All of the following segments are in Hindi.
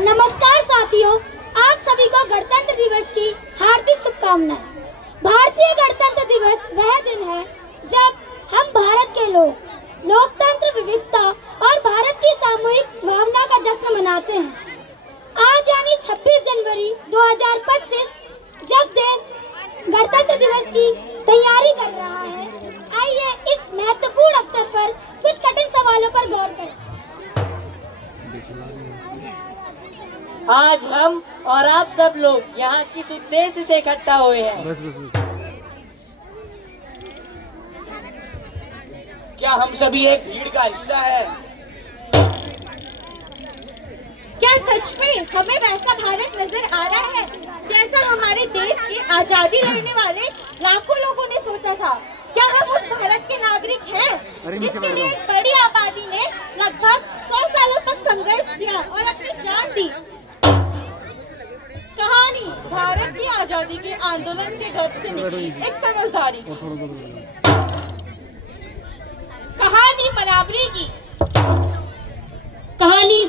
नमस्कार साथियों, आप सभी को गणतंत्र दिवस की हार्दिक शुभकामनाएं। भारतीय गणतंत्र दिवस वह दिन है जब हम भारत के लोग लोकतंत्र, विविधता और भारत की सामूहिक भावना का जश्न मनाते हैं। आज यानी 26 जनवरी 2025 जब देश गणतंत्र दिवस की तैयारी कर रहा है, आइए इस महत्वपूर्ण अवसर पर कुछ कठिन सवालों पर गौर करें। आज हम और आप सब लोग यहाँ किस उद्देश्य से इकट्ठा हुए हैं? बस। क्या हम सभी एक भीड़ का हिस्सा है? क्या सच में हमें वैसा भारत नजर आ रहा है जैसा हमारे देश की आजादी लड़ने वाले लाखों लोगों ने सोचा था? क्या हम उस भारत के नागरिक हैं जिसके लिए एक बड़ी आबादी ने लगभग 100 सालों तक संघर्ष किया और अपनी जान दी? कहानी भारत की आजादी के आंदोलन के गर्भ से निकली एक समझदारी की। कहानी बराबरी की। कहानी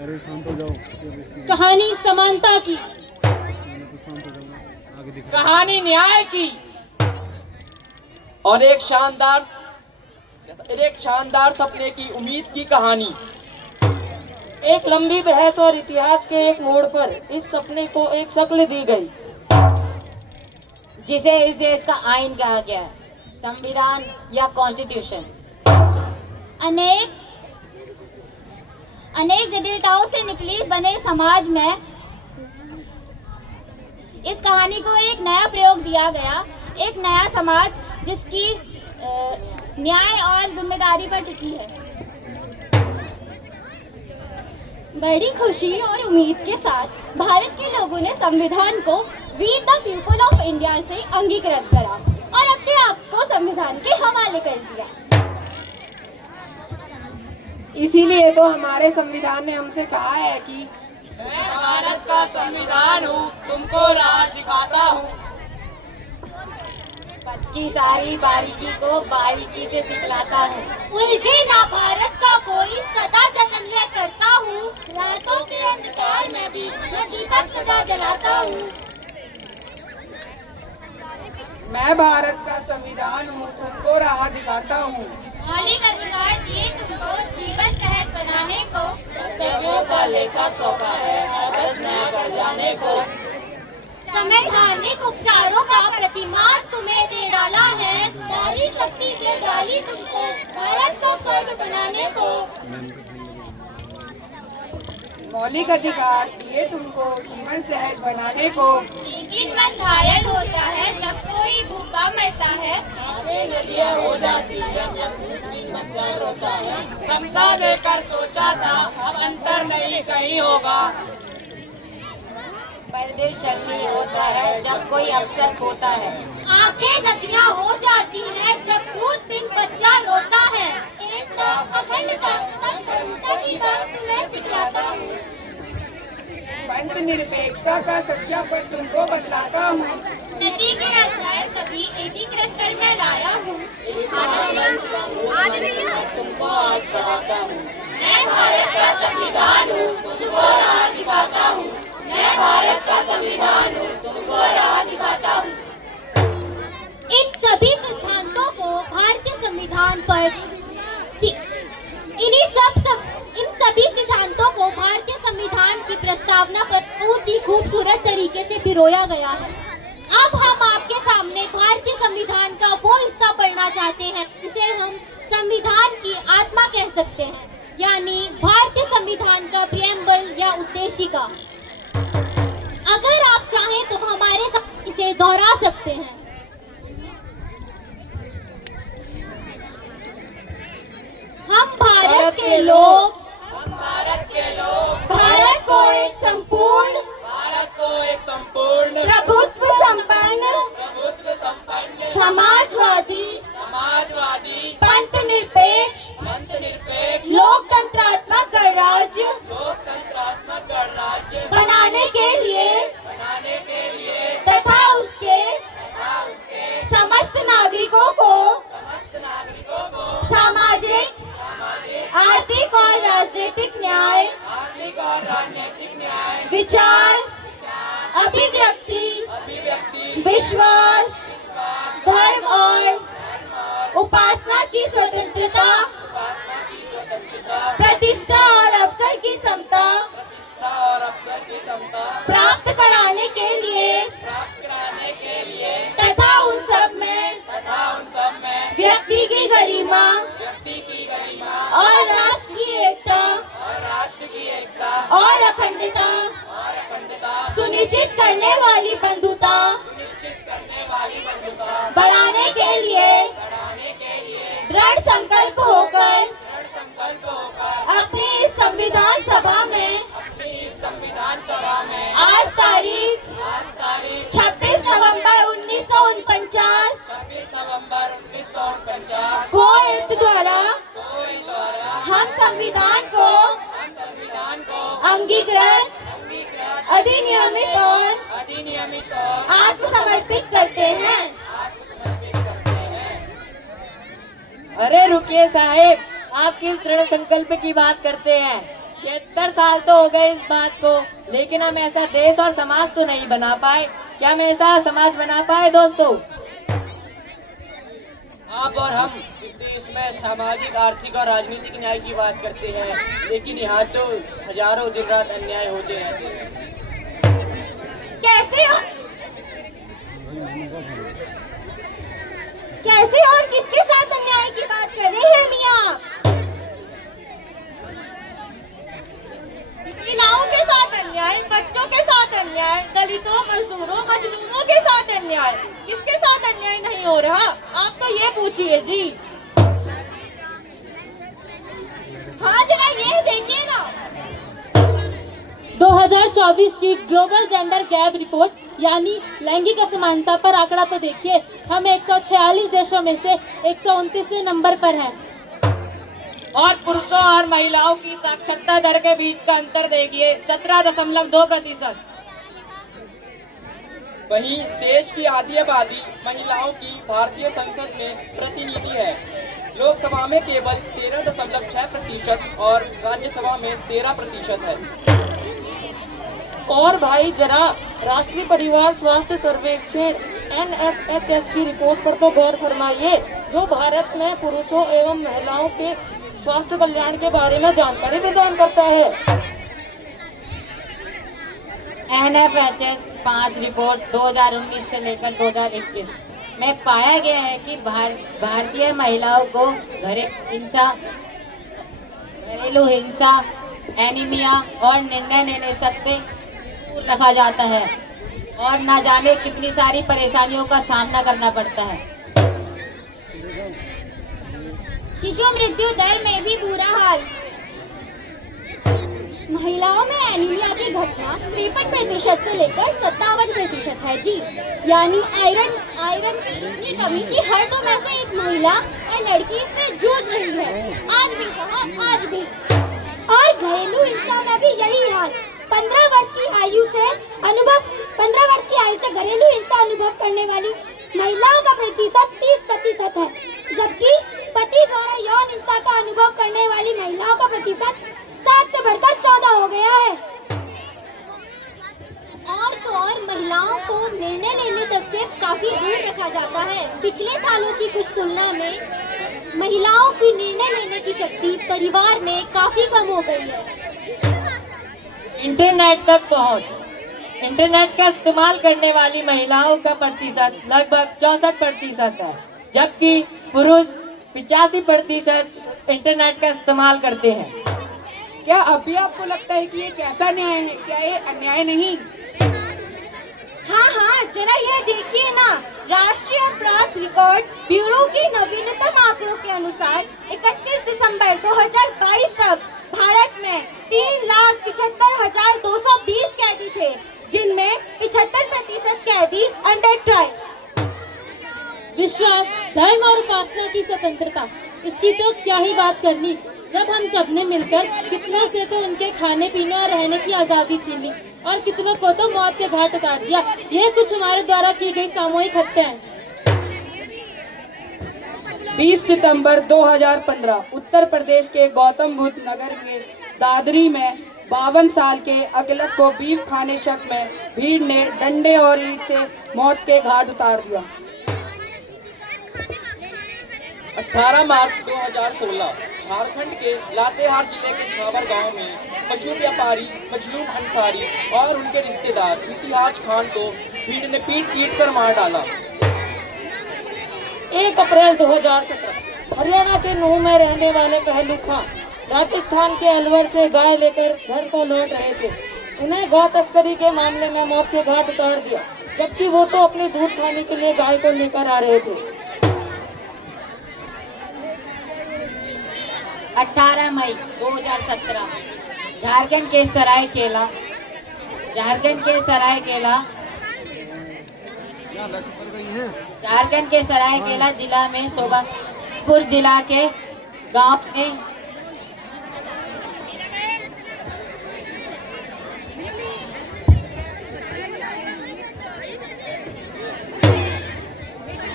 अरे शांत हो जाओ। कहानी समानता की। कहानी न्याय की। और एक शानदार सपने की उम्मीद की कहानी। एक लंबी बहस और इतिहास के एक मोड़ पर इस सपने को एक शक्ल दी गई, जिसे इस देश का आईन कहा गया है, संविधान या कॉन्स्टिट्यूशन। अनेक जटिलताओं से निकली बने समाज में इस कहानी को एक नया प्रयोग दिया गया, एक नया समाज जिसकी न्याय और जिम्मेदारी पर टिकी है। बड़ी खुशी और उम्मीद के साथ भारत के लोगों ने संविधान को we the people of India से अंगीकृत करा और अपने आप को संविधान के हवाले कर दिया। इसीलिए तो हमारे संविधान ने हमसे कहा है कि मैं भारत का संविधान हूँ, तुमको राह दिखाता हूँ। की सारी बारीकी को बारीकी से सिखलाता हूँ। उलझे ना भारत का कोई, सदा जतन यह करता हूँ। रातों के अंधकार में भी मैं दीपक सदा जलाता हूँ। मैं भारत का संविधान हूँ, तुमको राह दिखाता हूँ। मौलिक अधिकार दिए तुमको जीवन सहज बनाने को, कर्तव्यों का लेखा सौंपा है आदर्श नया कर जाने को। संवैधानिक उपचारों का प्रतिमान तुम्हें दे डाला है। सारी शक्ति दे डाली तुमको भारत को स्वर्ग बनाने को। मौलिक अधिकार दिए तुमको जीवन सहज बनाने को। लेकिन मन घायल होता है जब कोई भूखा मरता है। आगे नदियाँ हो जाती है जब मच्छर होता है। समता देकर सोचा था अब अंतर नहीं कहीं होगा, पर दिल छलनी होता है जब कोई अफसर खोता है। आंखें नदियाँ हो जाती हैं जब दूध बिन बच्चा रोता है। एकता, अखंडता, संप्रभुता की बात तुम्हें सिखाता हूँ। पंथ निरपेक्षता का सच्चा पद तुमको बतलाता हूँ। नदी के अध्याय सभी एकीकृत कर मैं लाया हूँ। तुमको आज पढ़ाता हूँ। मैं भारत का संविधान हूँ, तुमको राह दिखाता हूँ। मैं भारत का संविधान हूँ, तुमको राह दिखाता हूँ। इन सभी सिद्धांतों को भारतीय संविधान पर इन सभी सिद्धांतों को भारतीय संविधान की प्रस्तावना पर बहुत ही खूबसूरत तरीके से पिरोया गया है। अब हम आपके सामने भारतीय संविधान का वो हिस्सा पढ़ना चाहते हैं जिसे हम संविधान की आत्मा कह सकते हैं, यानी भारतीय संविधान का प्रियम्बल या उद्देशिका। अगर आप चाहें तो हमारे साथ इसे दोहरा सकते हैं। हम भारत के लोग भारत को एक संपूर्ण प्रभुत्व संपन्न समाजवादी पंथ निरपेक्ष लोकतंत्रात्मक गणराज्य बनाने के लिए तथा उसके समस्त नागरिकों को न्याय, आर्थिक और राजनीतिक न्याय, विचार, अभिव्यक्ति, अभिव्यक्ति, विश्वास, धर्म और उपासना की स्वतंत्रता, उपासना की स्वतंत्रता, प्रतिष्ठा और अवसर की समता प्रतिष्ठा और अवसर की समता प्राप्त कराने के लिए प्राप्त कराने के लिए तथा उन सब में व्यक्ति की गरिमा व्यक्ति की गरिमा और राष्ट्र की एकता और राष्ट्र की एकता और अखंडता और अखंडता सुनिश्चित करने वाली बंधुता सुनिश्चित करने वाली बंधुता बढ़ाने के लिए दृढ़ संकल्प होकर दृढ़ संकल्प होकर अपनी इस संविधान सभा में अपनी इस संविधान सभा में आज तारीख 26 नवंबर 1949 26 नवंबर 1949 को इत द्वारा द्वारा हम संविधान को अंगीकृत अधिनियमित और अधिनियमित और आत्मसमर्पित करते हैं। अरे रुकिए साहेब, आप किस दृढ़ संकल्प की बात करते हैं? 76 साल तो हो गए इस बात को, लेकिन हम ऐसा देश और समाज तो नहीं बना पाए। क्या हम ऐसा समाज बना पाए दोस्तों? आप और हम इस देश में सामाजिक, आर्थिक और राजनीतिक न्याय की बात करते हैं, लेकिन यहाँ तो हजारों दिन रात अन्याय होते रहते हैं। कैसे और किसके साथ अन्याय की बात कर रहे हैं मियाँ? महिलाओं के साथ अन्याय, बच्चों के साथ अन्याय, दलितों, मजदूरों, मजलूमों के साथ अन्याय। किसके साथ अन्याय नहीं हो रहा? आप तो ये पूछिए जी। हाँ जरा ये देखिए ना। 2024 की ग्लोबल जेंडर गैप रिपोर्ट यानी लैंगिक असमानता पर आंकड़ा तो देखिए, हम 146 देशों में से 129वें नंबर पर हैं। और पुरुषों और महिलाओं की साक्षरता दर के बीच का अंतर देखिए, 17.2%। वहीं देश की आधी आबादी महिलाओं की भारतीय संसद में प्रतिनिधि है। लोकसभा में केवल 13.6% और राज्यसभा में 13% है। और भाई जरा राष्ट्रीय परिवार स्वास्थ्य सर्वेक्षण NFHS की रिपोर्ट पर तो गौर फरमाइए, जो भारत में पुरुषों एवं महिलाओं के स्वास्थ्य कल्याण के बारे में जानकारी प्रदान करता है। NFHS 5 रिपोर्ट 2019 से लेकर 2021 में पाया गया है कि भारतीय महिलाओं को घरेलू हिंसा, एनीमिया और निर्णय लेने सकते रखा जाता है और न जाने कितनी सारी परेशानियों का सामना करना पड़ता है। शिशु मृत्यु दर में भी बुरा हाल। महिलाओं में एनीमिया की घटना 53% से लेकर 57% है जी। यानी आयरन की इतनी कमी कि हर 2 में से एक महिला और लड़की इससे जूझ रही है। आज भी साहब, आज भी। और घरेलू हिंसा में भी यही हाल। 15 वर्ष की आयु से घरेलू हिंसा अनुभव करने वाली महिलाओं का प्रतिशत 30% है, जबकि पति द्वारा यौन हिंसा का अनुभव करने वाली महिलाओं का प्रतिशत 7 से बढ़कर 14 हो गया है। और तो और महिलाओं को निर्णय लेने तक से काफी दूर रखा जाता है। पिछले सालों की कुछ तुलना में महिलाओं की निर्णय लेने की शक्ति परिवार में काफी कम हो गई है। इंटरनेट तक पहुंच। इंटरनेट का इस्तेमाल करने वाली महिलाओं का प्रतिशत लगभग 64% है, जबकि पुरुष 85% इंटरनेट का इस्तेमाल करते हैं। क्या अभी आपको लगता है कि ये कैसा न्याय है? क्या ये अन्याय नहीं? हाँ, जरा यह देखिए ना। राष्ट्रीय अपराध रिकॉर्ड ब्यूरो के नवीनतम आंकड़ों के अनुसार 31 दिसंबर 2022 तक भारत में 3,75,220 कैदी थे, जिनमें 75% कैदी अंडर ट्रायल। विश्वास, धर्म और उपासना की स्वतंत्रता, इसकी तो क्या ही बात करनी। जब हम सबने मिलकर कितनों से तो उनके खाने पीने और रहने की आज़ादी छीन ली और कितनों को तो मौत के घाट उतार दिया। यह कुछ हमारे द्वारा की गई सामूहिक हत्या है। 20 सितंबर 2015 उत्तर प्रदेश के गौतम बुद्ध नगर के दादरी में 52 साल के अगलक को बीफ खाने शक में भीड़ ने डंडे और ईंट से मौत के घाट उतार दिया। 18 मार्च 2016 झारखंड के लातेहार जिले के छावर गांव में पशु व्यापारी मजलूम अंसारी और उनके रिश्तेदार इम्तियाज खान को भीड़ ने पीट कर मार डाला। 1 अप्रैल 2017 हरियाणा के नूह में रहने वाले पहलू खां राजस्थान के अलवर से गाय लेकर घर को लौट रहे थे। उन्हें गौ तस्करी के मामले में मौत के घाट उतार दिया, जबकि वो तो अपनी दूध खाने के लिए गाय को लेकर आ रहे थे। 18 मई 2017 झारखंड के सरायकेला जिला में सोबतपुर जिला के गांव में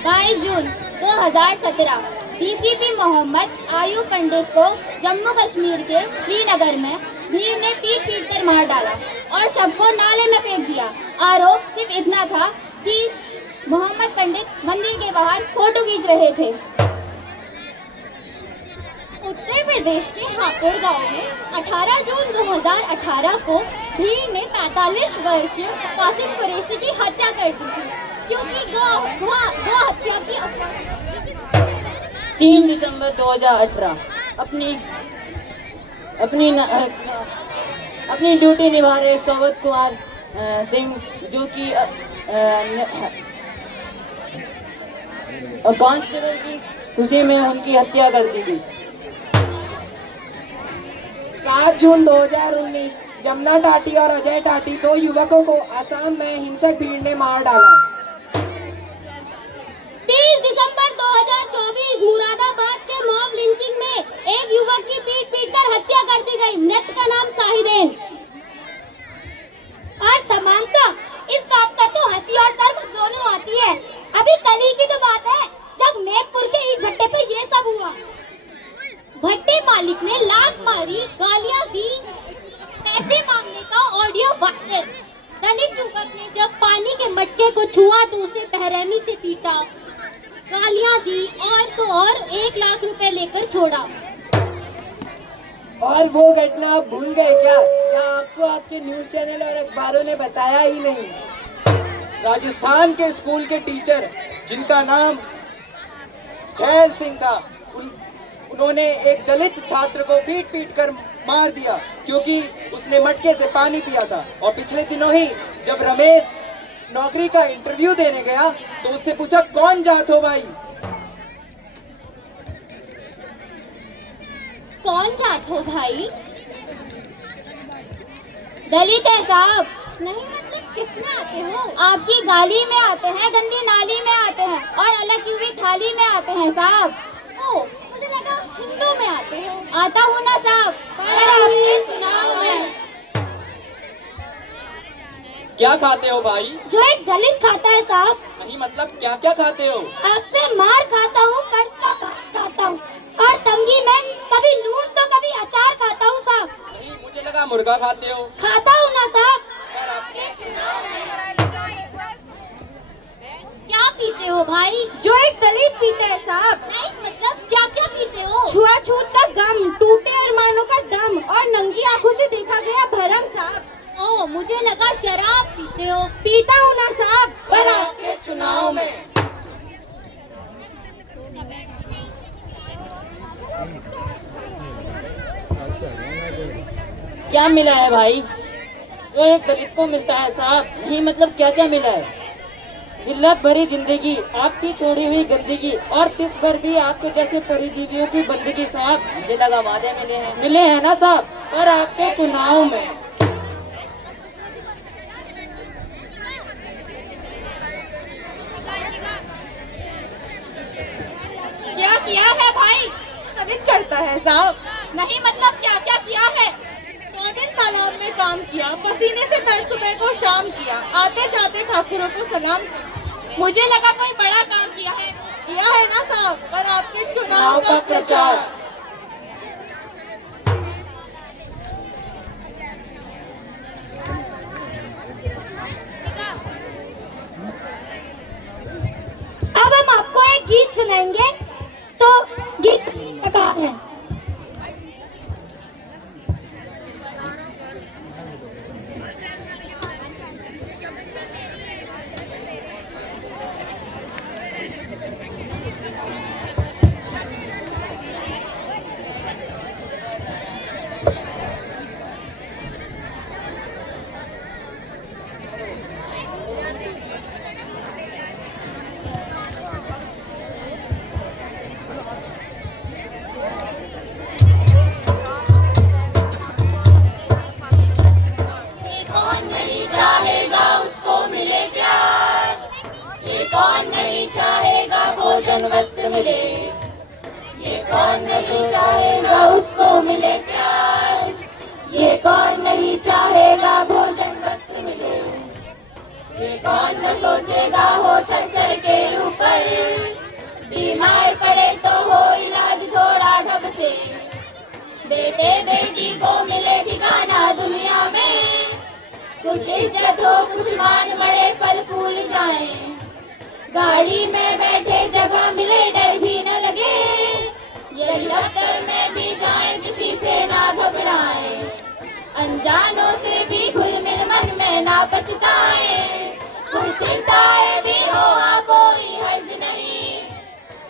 22 जून 2017 डीसीपी मोहम्मद आयूब पंडित को जम्मू कश्मीर के श्रीनगर में भीड़ ने पीट कर मार डाला और शव को नाले में फेंक दिया। आरोप सिर्फ इतना था कि मोहम्मद पंडित मंदिर के बाहर फोटो खींच रहे थे। उत्तर प्रदेश के हापुड़ गांव में 18 जून 2018 को भीड़ ने 45 वर्षीय कासिम कुरैशी की हत्या कर दी थी, क्योंकि गौ हत्या की अफवाह। 3 दिसंबर 2018 अपनी ड्यूटी निभा रहे सोबत कुमार सिंह, जो कि कांस्टेबल की खुशी में उनकी हत्या कर दी गई। 7 जून 2019 जमुना टाटी और अजय टाटी 2 युवकों को असम में हिंसक भीड़ ने मार डाला। 30 दिसंबर 2024 मुरादाबाद के मॉब लिंचिंग में एक युवक की पीट कर हत्या कर दी गई। मृत का नाम शाहिदेन। और समानता इस बात पर तो हंसी और शर्म दोनों आती है। अभी कल ही की तो बात है जब मेघपुर के ईट भट्टे पे ये सब हुआ। भट्टे मालिक ने लात मारी, गालियां दी, पैसे मांगने का ऑडियो वायरल। दलित युवक ने जब पानी के मटके को छुआ तो उसे बेरहमी से पीटा, गालियां दी और तो और 1 लाख रुपए लेकर छोड़ा। और वो घटना आप भूल गए क्या? या आपको आपके न्यूज़ चैनल और अखबारों ने बताया ही नहीं? राजस्थान के स्कूल के टीचर जिनका नाम जैल सिंह था, उन्होंने एक दलित छात्र को पीट कर मार दिया क्योंकि उसने मटके से पानी पिया था। और पिछले दिनों ही जब रमेश नौकरी का इंटरव्यू देने गया तो उससे पूछा, कौन जात हो भाई? कौन जात हो भाई? दलित है साहब। नहीं मतलब किसमें आते हो? आपकी गाली में आते हैं, गंदी नाली में आते हैं और अलग हुई थाली में आते हैं साहब। ओ, मुझे लगा हिंदू में आते हो। आता हूँ ना साहब, पर आपके चुनाव में। क्या खाते हो भाई? जो एक दलित खाता है साहब। नहीं मतलब क्या क्या खाते हो? आपसे मार खाता हूँ, कर्ज का खाता हूँ और तंगी में कभी नून तो कभी अचार खाता हूँ साहब। नहीं मुझे लगा मुर्गा खाते हो। खाता हूँ ना साहब। क्या पीते हो भाई? जो एक दलित पीते हैं साहब। नहीं मतलब क्या क्या पीते हो? छुआछूत का गम, टूटे अरमानों का दम और नंगी आंखों से देखा गया भरम साहब। ओ, मुझे लगा शराब पीते हो। पीता हूँ ना साहब, पर आपके चुनाव में। क्या मिला है भाई? जो एक दलित को मिलता है साहब। नहीं मतलब क्या क्या मिला है? जिल्लत भरी जिंदगी, आपकी छोड़ी हुई गंदगी और तिस भर भी आपके जैसे परिजीवियों की बंदगी साहब। मुझे लगा वादे मिले हैं ना साहब, पर आपके चुनाव में। क्या किया है भाई? दलित करता है साहब। नहीं मतलब क्या क्या किया है? 100 दिन तालाब में काम किया, पसीने से तर सुबह को शाम किया, आते जाते ठाकुरों को सलाम। मुझे लगा कोई बड़ा काम किया है ना साहब, पर आपके चुनाव का प्रचार। सुनाएंगे। तो गीत प्रकार है। भोजन वस्त्र मिले, ये कौन नहीं चाहेगा उसको मिले प्यार। ये कौन नहीं चाहेगा भोजन वस्त्र मिले, ये कौन न सोचेगा हो छत सर के ऊपर। बीमार पड़े तो हो इलाज थोड़ा ढब से, बेटे बेटी को मिले ठिकाना दुनिया में। कुछ इज्जत हो कुछ मान बड़े फल फूल जाएं, गाड़ी में बैठे जगह मिले डर भी न लगे। यदि दफ्तर में भी जाएं किसी से ना घबराएं, अनजानों से भी घुल मिल मन में ना पछताएं। कुछ चिंताएं भी हो कोई हर्ज नहीं,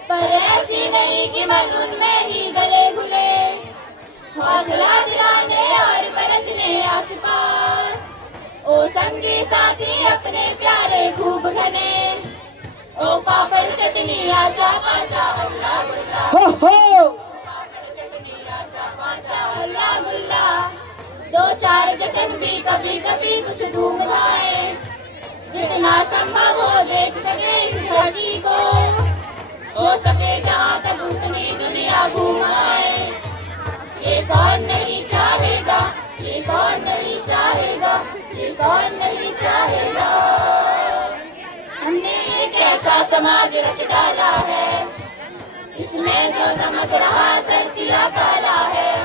पर ऐसी नहीं कि मन उनमें ही गले घुले। हौसला दिलाने और बरतने आस पास, ओ संगी साथी अपने प्यारे खूब घने। ओ पापड़ चटनी आचा पाचा अल्लाह गुल्ला, हो पापड़ चटनी आचा पाचा अल्लाह गुल्ला। दो चार जश्न भी कभी कभी कुछ धूम खाए, जितना संभव हो देख सके इस धरती को। हो सके जहाँ तक उतनी दुनिया घूम आए। ये कौन नहीं चाहेगा, ये कौन नहीं चाहेगा, ये कौन नहीं चाहेगा। हमने एक ऐसा समाज रच डाला है, इसमें जो दमक रहा सर किया काला है।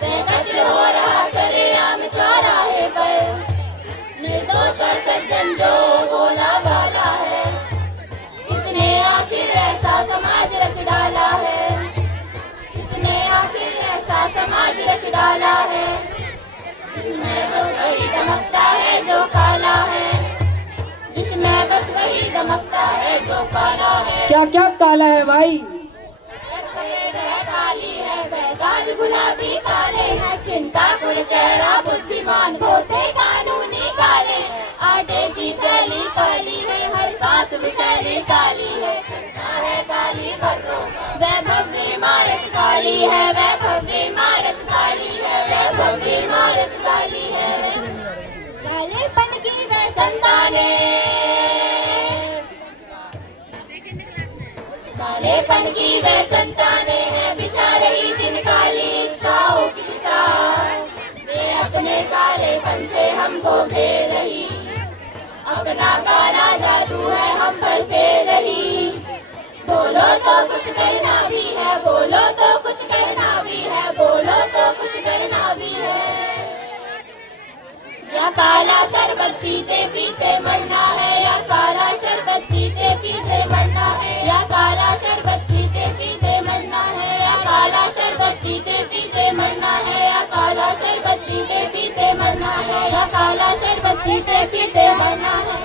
बेकद्र हो रहा सरेआम चौराहे पर, निर्दोष और सज्जन जो बोला भाला है। इसने आखिर ऐसा समाज रच डाला है, इसने आखिर ऐसा समाज रच डाला है। इसमें बस वही दमकता है जो काला है, जिसमें बस वही दमकता है जो काला है। क्या क्या काला है भाई? सफेद है काली है, बैगाल गुलाबी काले हैं। चिंता कुल चेहरा बुद्धिमान होते कानूनी काले। आटे की थैली काली है, हर सांस विषैली काली है। चिंता है काली भर्रों, वैभव इमारत काली है, वैभव इमारत काली है, वैभव इमारत काली है। कालेपन की वह संतानें, कालेपन की वह संतानें हैं बिछा रही जिन काली इच्छाओं की विसार। वे अपने कालेपन से हमको घेर रही, अपना काला जादू है हम पर फेर रही। बोलो तो कुछ करना भी है, बोलो तो कुछ करना भी है, बोलो तो कुछ करना भी है। या काला शरबत पीते पीते मरना है, या काला शरबत पीते पीते मरना है। या काला शरबत पीते पीते मरना है, या काला शरबत पीते पीते मरना है। या काला शरबत पीते पीते मरना है, या काला शरबत पीते पीते मरना है।